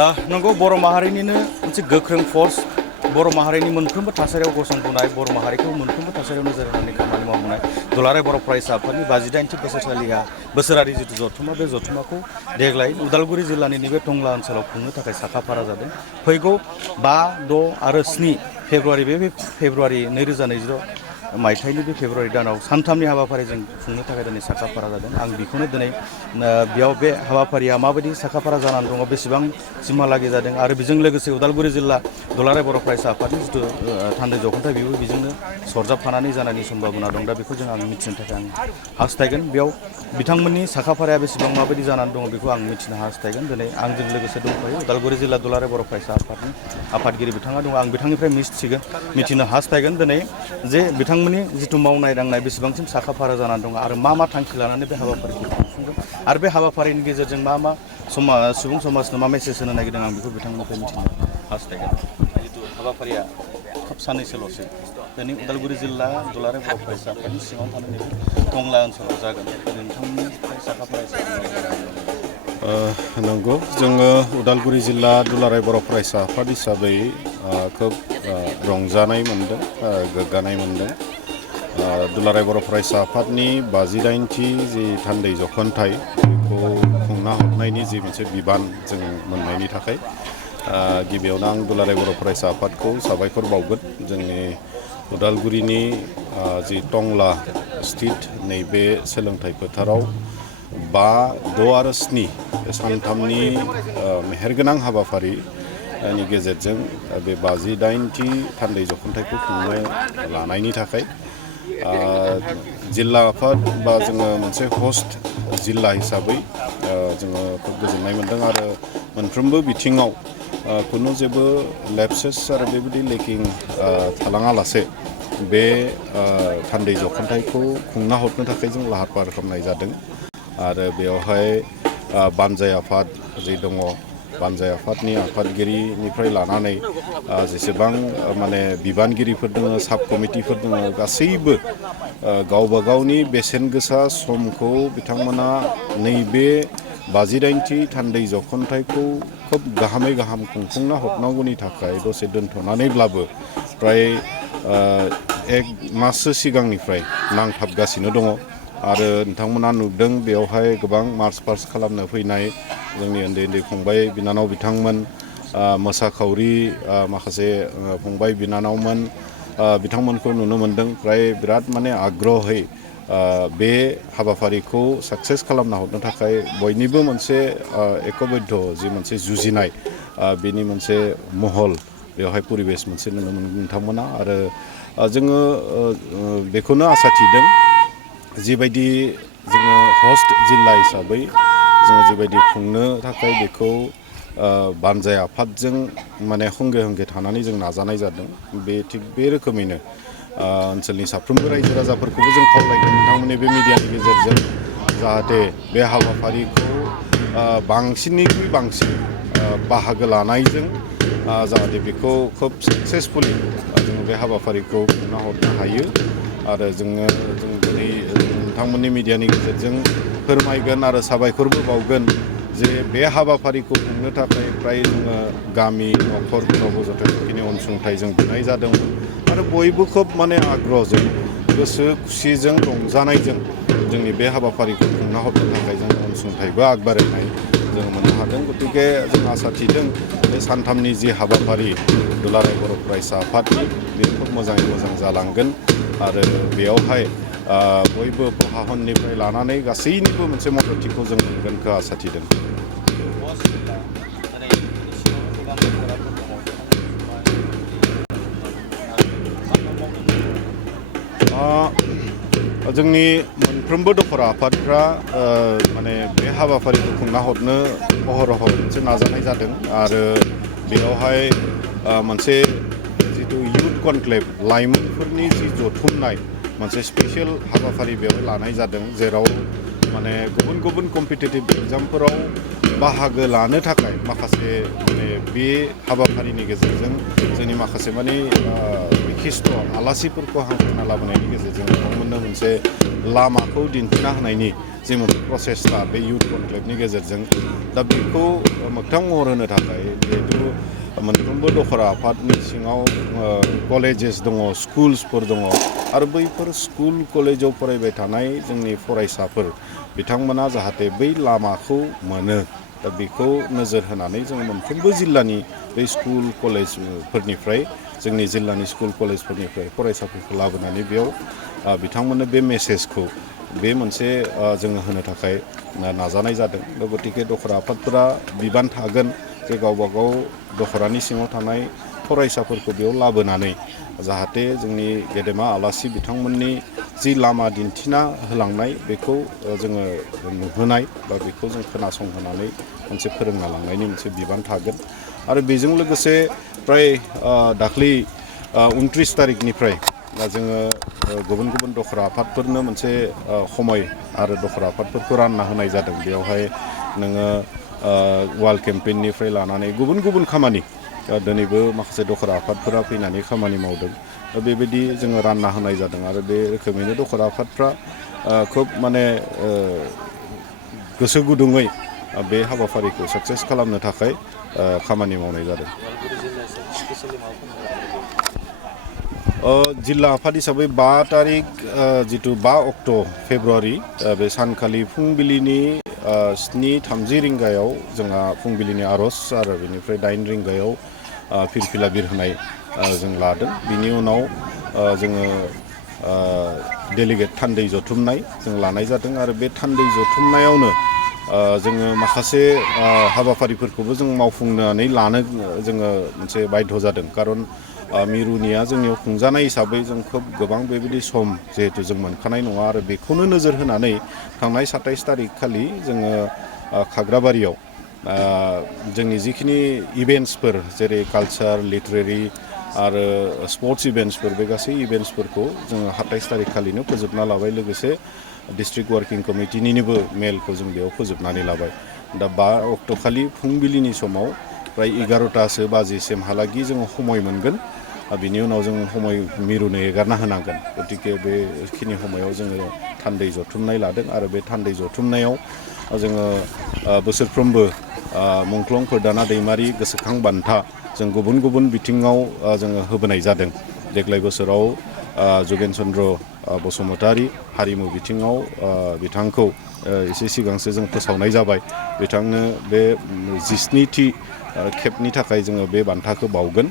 नंगौ बर' माहारिनिनो मोनसे गोख्रों फर्स बर' माहारिनि मोनफ्रोमबो थासारियाव गसंबोनाय बर' माहारिखौ मोनफ्रोमबो थासारियाव नोजोर होनानै खामानि मावबोनाय दुलाराय बर' फरायसा आफादनि 52थि बोसोरारि जिथु जथुम्मा बे जथुम्माखौ देग्लाय उदालगुरि जिल्लानि नैबे टंला ओनसोलाव खुंनो थाखाय साखाफारा जादों। फैगौ 5, 6 आरो 7 फेब्रुवारि बे फेब्रुवारि 2020 मायथाइनि बे फेब्रुवारि दानाव सानथामनि हाबाफारिजों खुंनो थाखाय दिनै साखाफारा जादों। आं बेखौनो दिनै बेयाव बे हाबाफारिया माबायदि साखाफारा जानानै दङ, बेसेबां सिमहालागै जादों आरो बेजों लोगोसे उदालगुरि जिल्ला दुलाराय बर' फरायसा आफादनि जिथु थान्दै जख'न्थाय बेबो बेजोंनो सरजाबफानानै जानायनि सम्भाबना दं। दा बेखौ जों आं मिथिनो थाखाय आं हास्थायगोन। बेयाव बिथांमोननि साखाफाराया बेसेबां माबायदि जानानै दङ बेखौ आं मिथिनो हास्थायगोन। दिनै आंजों लोगोसे दंफायो उदालगुरि जिल्ला दुलाराय बर' फरायसा आफादनि आफादगिरि बिथाङा दङ। आं बिथांनिफ्राय मिथिनो हास्थायगोन दिनै जे बिथांमोननि जिथु मावनाय दांनाय बेसेबांसिम साखाफारा जानानै दङ आरो मा थांखि लानानै बे हाबाफारिखौ खुंफुंगोन आरो बे हाबाफारिनि गेजेरजों मा सुबुं समाजनो मा मेसेज होनो नागिरदों आं बेखौ बिथांमोननिफ्राय मिथिनो हास्थायगोन। जिथु हाबाफारिया खोब साननैसोल'सै दिनै उदालगुरि जिल्ला दुलाराय बर' फरायसा आफादनि सिङाव थानाय टंला ओनसोलाव जागोन। नोंथांनिफ्राय साखाफारा नंगौ जोङो उदालगुरि जिल्ला दुलाराय बर' फरायसा आफाद हिसाबै खोब रंजानाय मोनदों, गोग्गानाय मोनदों। दुलाराय बर' फरायसा आफादनि 52थि जि थान्दै जख'न्थाय बेखौ खुंना हरनायनि जि मोनसे बिबान जों मोननायनि थाखाय गिबियावनो आं दुलाराय बर' फरायसा आफादखौ साबायखर बावगोन। जोंनि उदालगुरिनि जि टंला स्थित नैबे सोलोंथाइ फोथाराव 5, 6 आरो 7 बे सानथामनि मेहेरगोनां हाबाफारिनि गेजेरजों बे 58थि थान्दै जख'न्थायखौ खुंनो लानायनि थाखाय जिल्ला आफाद बा जोङो मोनसे हस्ट जिल्ला हिसाबै जोङो खोब गोजोननाय मोनदों आरो मोनफ्रोमबो बिथिङाव खुनु जेबो लेप्सेस आरो बेबायदि लेकिं थालाङालासे बे थान्दै जख'न्थायखौ खुंना हरनो थाखाय जों लाहार फाहार खालामनाय जादों। आरो बेवहाय बानजाय आफाद जि दङ, बानजाय आफादनि आफादगिरिनिफ्राय लानानै जेसेबां माने बिबानगिरिफोर दङ, साब कमिटिफोर दङ, गासैबो गावबा गावनि बेसेन गोसा समखौ बिथांमोना नैबे 58थि थान्दै जख'न्थायखौ खोब गाहामै गाहाम खुंफुंना हरनांगौनि थाखाय दसे दोनथ'नानैब्लाबो फ्राय 1 माससो सिगांनिफ्राय नांथाबगासिनो दङ। आरो नोंथांमोना नुदों बेवहाय गोबां मार्च पास्ट खालामनो फैनाय जोंनि उन्दै उन्दै फंबाय बिनानाव बिथांमोन, मोसाखावरि माखासे फंबाय बिनानावमोन, बिथांमोनखौ नुनो मोनदों। फ्राय बिराद माने आग्रहै बे हाबाफारिखौ साक्सेस खालामना हरनो थाखाय बयनिबो मोनसे एकबद्ध जि मोनसे जुजिनाय बेनि मोनसे महल बेवहाय परिबेस मोनसे नुनो मोनो नोंथांमोना। आरो जोङो बेखौनो आसा थिदों जिबायदि जोङो हस्ट जिल्ला हिसाबै जोङो जिबायदि खुंनो थाखाय बेखौ बानजाय आफादजों माने हंगे हंगे थानानै जों नाजानाय जादों। थिग बे रोखोमैनो ओनसोलनि साफ्रोमबो रायजो राजाफोरखौबो जों खावलायगोन नोंथांमोननि बे मिडियानि गेजेरजों जाहाथे बे हाबाफारिखौ बांसिननिख्रुइ बांसिन बाहागो लानायजों जाहाथे बेखौ खोब साक्सेसफुलि जोङो बे हाबाफारिखौ खुंना हरनो हायो। आरो जों दिनै नोंथांमोननि मिडियानि गेजेरजों फोरमायगोन आरो साबायखरबो बावगोन जे बे हाबाफारिखौ खुंनो थाखाय फ्राय जोङो गामि न'खरफोरावबो जथेस्त'खिनि अनसुंथाइ जों बिनाय जादोंमोन आरो बयबो खोब माने आग्रहजों गोसो खुसिजों रंजानायजों जोंनि बे हाबाफारिखौ खुंना हरनो थाखाय जों अनसुंथाइबो आगबारायनाय जों मोननो हादों। गतिके जों आसा थिदों बे सानथामनि जि हाबाफारि दुलाराय बर' फरायसा आफादनि बे खोब मोजाङै मोजां जालांगोन आरो बेयावहाय बयबो प्रहाहननिफ्राय लानानै गासैनिबो मोनसे मददथिखौ जों मोनगोनखौ आसा थिदों। जोंनि मोनफ्रोमबो दफरा आफादफ्रा माने बे हाबाफारिखौ खुंना हरनो अहरह मोनसे नाजानाय जादों आरो बेयावहाय मोनसे जिथु इयुथ कनक्लेभ लाइमोनफोरनि जि जथुमनाय मोनसे स्पेसियेल हाबाफारि बेवहाय लानाय जादों, जेराव माने गुबुन गुबुन कम्पिटिटिभ एग्जामफोराव बाहागो लानो थाखाय माखासे माने बे हाबाफारिनि गेजेरजों जोंनि माखासे माने बिखिस्त आलासिफोरखौ हांख्रायना लाबोनायनि गेजेरजों बिथांमोननो मोनसे लामाखौ दिन्थिना होनायनि जे मोनसे प्रसेसटा बे इयुथ कनक्लेभनि गेजेरजों दा बेखौ मोगथां महर होनो थाखाय जिहेतु मोनफ्रोमबो दखरा आफादनि सिङाव कलेजेस दङ स्कुल्सफोर दङ आरो बैफोर स्कुल कलेजाव फरायबाय थानाय जोंनि फरायसाफोर बिथांमोना जाहाथे बै लामाखौ मोनो दा बेखौ नोजोर होनानै जों मोनफ्रोमबो जिल्लानि बै स्कुल कलेजफोरनिफ्राय जोंनि जिल्लानि स्कुल कलेजफोरनिफ्राय फरायसाफोरखौ लाबोनानै बेयाव बिथांमोननो बे मेसेजखौ बे मोनसे जोङो होनो थाखाय नाजानाय जादों दा गतिके दखरा आफादफोरा बिबान थागोन जे गावबा गाव दखरानि सिङाव थानाय फरायसाफोरखौ बेयाव लाबोनानै जाहाथे जोंनि गेदेमा आलासि बिथांमोननि जि लामा दिन्थिना होलांनाय बेखौ जोङो नुहोनाय बा बेखौ जों खोनासंहोनानै मोनसे फोरोंना लांनायनि मोनसे बिबान थागोन आरो बेजों लोगोसे फ्राय दाख्लै 29 तारिखनिफ्राय जोङो गुबुन गुबुन दखरा आफादफोरनो मोनसे समय आरो दखरा आफादफोरखौ रानना होनाय जादों बेयावहाय नोङो वाल केम्पेइननिफ्राय लानानै गुबुन गुबुन खामानि दिनैबो माखासे दखरा आफादफोरा फैनानै खामानि मावदों दा बेबायदि जोङो रानना होनाय जादों आरो बे रोखोमैनो दखरा आफादफ्रा खोब माने गोसो गुदुङै बे हाबाफारिखौ साक्सेस खालामनो थाखाय खामानि मावनाय जादों जिल्ला आफाद हिसाबै 5 तारिख जितु 5 अक्ट' फेब्रुवारि बे सानखालि फुंबिलिनि 7:30 रिंगायाव जोंहा फुंबिलिनि आर'ज आरो बेनिफ्राय 8 रिंगायाव फिरफिला बिरहोनाय जों लादों बिनि उनाव जोङो डेलिगेट थान्दै जथुमनाय जों लानाय जादों आरो बे थान्दै जथुमनायावनो जोङो माखासे हाबाफारिफोरखौबो जों मावफुंनानै लानो जोङो मोनसे बाध्य जादों खारन मिरुनिया जोंनियाव खुंजानाय हिसाबै जों खोब गोबां बेबायदि सम जिहेतु जों मोनखानाय नङा आरो बेखौनो नोजोर होनानै थांनाय 27 तारिख खालि जोङो खाग्राबारियाव जोंनि जिखिनि इभेन्ट्सफोर जेरै कालचार लिटारेरि आरो स्पर्ट्स इभेन्ट्सफोर बे गासै इभेन्ट्सफोरखौ जोङो 27 तारिख खालिनो फोजोबना लाबाय लोगोसे डिस्ट्रिक्ट वार्किं कमिटिनिबो मेलखौ जों बेयाव फोजोबनानै लाबाय दा 5 अक्ट' खालि फुंबिलिनि समाव प्राय 11तासो बाजिसिमहालागि जोङो समय मोनगोन बिनि उनाव जों समय मिरुनो एगारना होनांगोन गतिके बेखिनि समायाव जोङो थान्दै जथुमनाय लादों आरो बे थान्दै जथुमनायाव जोङो बोसोरफ्रोमबो मुंख्लं फोरदाना दैमारि गोसोखां बान्था जों गुबुन गुबुन बिथिङाव जोङो होबोनाय जादों देग्लाय बोसोराव जुगेन चन्द्र बसुमतारी हारिमु बिथिङाव बिथांखौ एसे सिगांसो जों फोसावनाय जाबाय बिथांनो बे 17थि खेबनि थाखाय जोङो बे बान्थाखौ बावगोन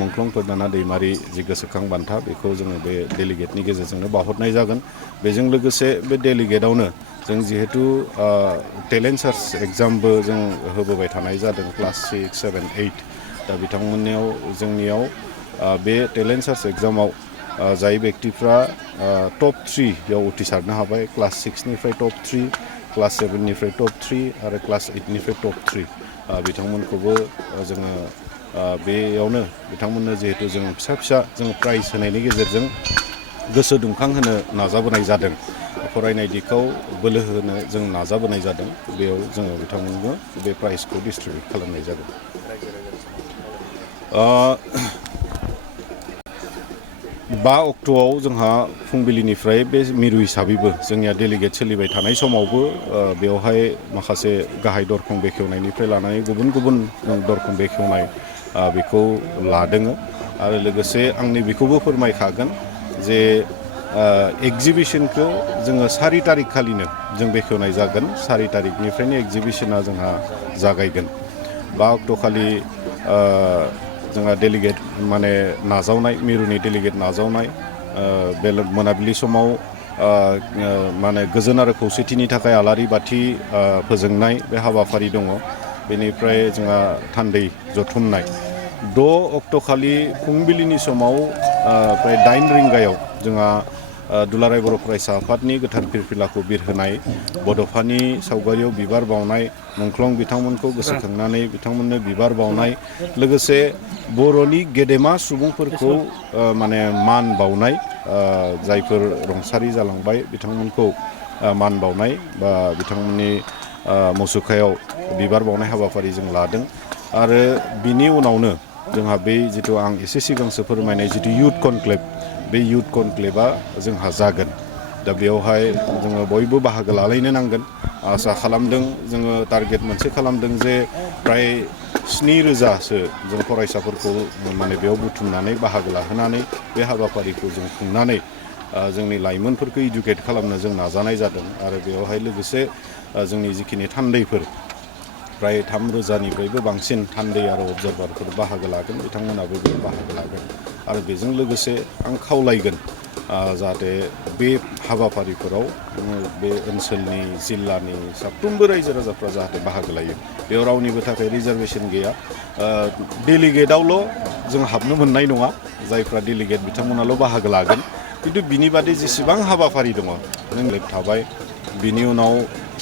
मुंख्लं फोरदाना दैमारि जि गोसोखां बान्था बेखौ जोङो बे डेलिगेटनि गेजेरजोंनो बावहरनाय जागोन बेजों लोगोसे बे डेलिगेटआवनो जों जिहेतु टेलेन्ट सार्च एग्जामबो जों होबोबाय थानाय जादों क्लास 6, 7, 8 दा बिथांमोननियाव जोंनियाव बे टेलेन्ट सार्च एग्जामाव जाय बेक्तिफ्रा टप 3 याव उथ्रिसारनो हाबाय क्लास 6निफ्राय टप 3 क्लास 7निफ्राय टप 3 आरो क्लास 8निफ्राय टप 3 बिथांमोनखौबो जोङो बेयावनो बिथांमोननो जिहेतु जों फिसा फिसा जों प्राइज होनायनि गेजेरजों गोसो दुंखांहोनो नाजाबोनाय जादों फरायनाय दिगाव बोलो होनो जों नाजाबोनाय जादों बेयाव जोङो बिथांमोननो बे प्राइजखौ डिस्ट्रिबिउट खालामनाय जादों 5 अक्ट'आव जोंहा फुंबिलिनिफ्राय बे मिरु हिसाबैबो जोंनिया डेलिगेट सोलिबाय थानाय समावबो बेवहाय माखासे गाहाय दरखं बेखेवनायनिफ्राय लानानै गुबुन गुबुन दरखं बेखेवनाय बेखौ लादों आरो लोगोसे आंनि बेखौबो फोरमायखागोन जे एक्जिबिशनखौ जोङो 4 तारिख खालिनो जों बेखेवनाय जागोन 4 तारिखनिफ्रायनो एक्जिबिशना जोंहा जागायगोन 5 अक्ट' खालि जोंहा डेलिगेट माने नाजावनाय मिरुनि डेलिगेट नाजावनाय बे मोनाबिलि समाव माने गोजोन आरो खौसेथिनि थाखाय आलारि बाथि फोजोंनाय बे हाबाफारि दङ बेनिफ्राय जोंहा थान्दै जथुमनाय 6 अक्ट' खालि फुंबिलिनि समाव प्राय 8 रिंगायाव जोंहा दुलाराय बर' फरायसा आफादनि गोथार फिरफिलाखौ बिरहोनाय बड'फानि सावगारियाव बिबार बावनाय मुंख्लं बिथांमोनखौ गोसोखांनानै बिथांमोननो बिबार बावनाय लोगोसे बर'नि गेदेमा सुबुंफोरखौ माने मान बावनाय जायफोर रुंसारि जालांबाय बिथांमोनखौ मान बावनाय बा बिथांमोननि मुसुखायाव बिबार बावनाय हाबाफारि जों लादों आरो बिनि उनावनो जोंहा बे जिथु आं एसे सिगांसो फोरमायनाय जिथु युथ कनक्लेभ बे युथ कनक्लेभआ जोंहा जागोन दा बेयावहाय जोङो बयबो बाहागो लालायनो नांगोन आसा खालामदों जोङो टारगेट मोनसे खालामदों जे प्राय 7,000सो जों फरायसाफोरखौ माने बेयाव बुथुमनानै बाहागो लाहोनानै बे हाबाफारिखौ जों खुंनानै जोंनि लाइमोनफोरखौ इडुकेट खालामनो जों नाजानाय जादों आरो बेयावहाय लोगोसे जोंनि जिखिनि थान्दैफोर प्राय 3,000निफ्रायबो बांसिन थान्दै आरो अबजारभारफोर बाहागो लागोन बिथांमोनाबो बेयाव बाहागो लागोन आरो बेजों लोगोसे आं खावलायगोन जाहाथे बे हाबाफारिफोराव बे ओनसोलनि जिल्लानि साफ्रोमबो रायजो राजाफ्रा जाहाथे बाहागो लायो बेयाव रावनिबो थाखाय रिजार्भेसन गैया डेलिगेटआवल' जों हाबनो मोननाय नङा जायफ्रा डेलिगेट बिथांमोनाल' बाहागो लागोन खिन्थु बिनि बादै जेसेबां हाबाफारि दङ नों थाबाय बिनि उनाव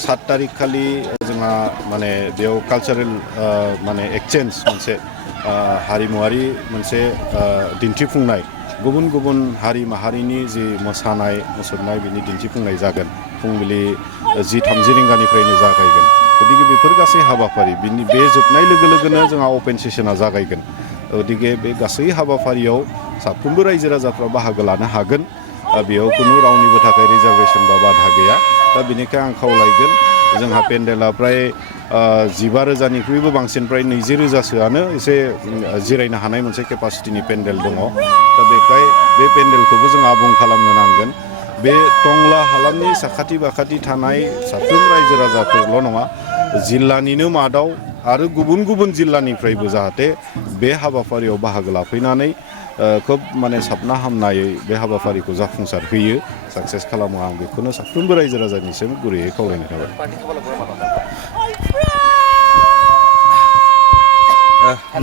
7 तारिख खालि जोंहा माने बेयाव कालचारेल माने एक्सचेन्ज मोनसे हारिमुवारि मोनसे दिन्थिफुंनाय गुबुन गुबुन हारि माहारिनि जि मोसानाय मुसुरनाय बिनि दिन्थिफुंनाय जागोन फुंबिलि 10:30 रिंगानिफ्रायनो जागायगोन गतिके बेफोर गासै हाबाफारि बिनि बे जोबनाय लोगो लोगोनो जोंहा अपेन सेसना जागायगोन गतिके बे गासै हाबाफारियाव साफ्रोमबो रायजो राजाफ्रा बाहागो लानो हागोन बेयाव खुनु रावनिबो थाखाय रिजार्भेसन बा बाधा गैया दा बेनिखायनो आं खावलायगोन जोंहा पेन्डेला प्राय 15,000निख्रुइबो बांसिन प्राय 20,000सोआनो एसे जिरायनो हानाय मोनसे केपासिटिनि पेन्डेल दङ दा बेखाय बे पेन्डेलखौबो जों आबुं खालामनो नांगोन बे टंला हालामनि साखाथि बाखाथि थानाय साफ्रोम रायजो राजाफोरल' नङा जिल्लानिनो मादाव आरो गुबुन गुबुन जिल्लानिफ्रायबो जाहाथे बे हाबाफारियाव बाहागो लाफैनानै खोब माने साबना हामनायै बे हाबाफारिखौ जाफुंसार होयो साक्सेस खालामो आं बेखौनो साफ्रोमबो रायजो राजानिसिम गुरैयै खावलायनाय थाबाय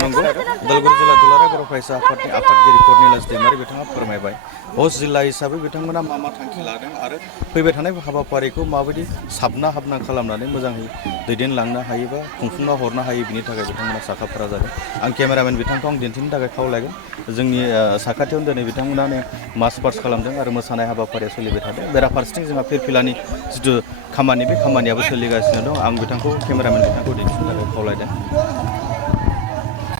नंगौ उदालगुरि जिल्ला दुलाराय बर' फरायसा आफादनि आफादगिरि कर्नेलियास दैमारि बिथाङा फोरमायबाय हस्ट जिल्ला हिसाबै बिथांमोना मा थांखि लादों आरो फैबाय थानाय हाबाफारिखौ माबायदि साबना हाबना खालामनानै मोजाङै दैदेनलांनो हायो बा खुंफुंना हरनो हायो बिनि थाखाय बिथांमोना साखाफारा जादों आं केमेरामेन बिथांखौ आं दिन्थिनो थाखाय खावलायगोन जोंनि साखाथियावनो दिनै बिथांमोनानो मार्च पास्ट खालामदों आरो मोसानाय हाबाफारिया सोलिबाय थादों बेराफारसेथिं जोंहा फिरफिलानि जिथु खामानि बे खामानियाबो सोलिगासिनो दं आं बिथांखौ केमेरामेन बिथांखौ दिन्थिनो थाखाय खावलायदों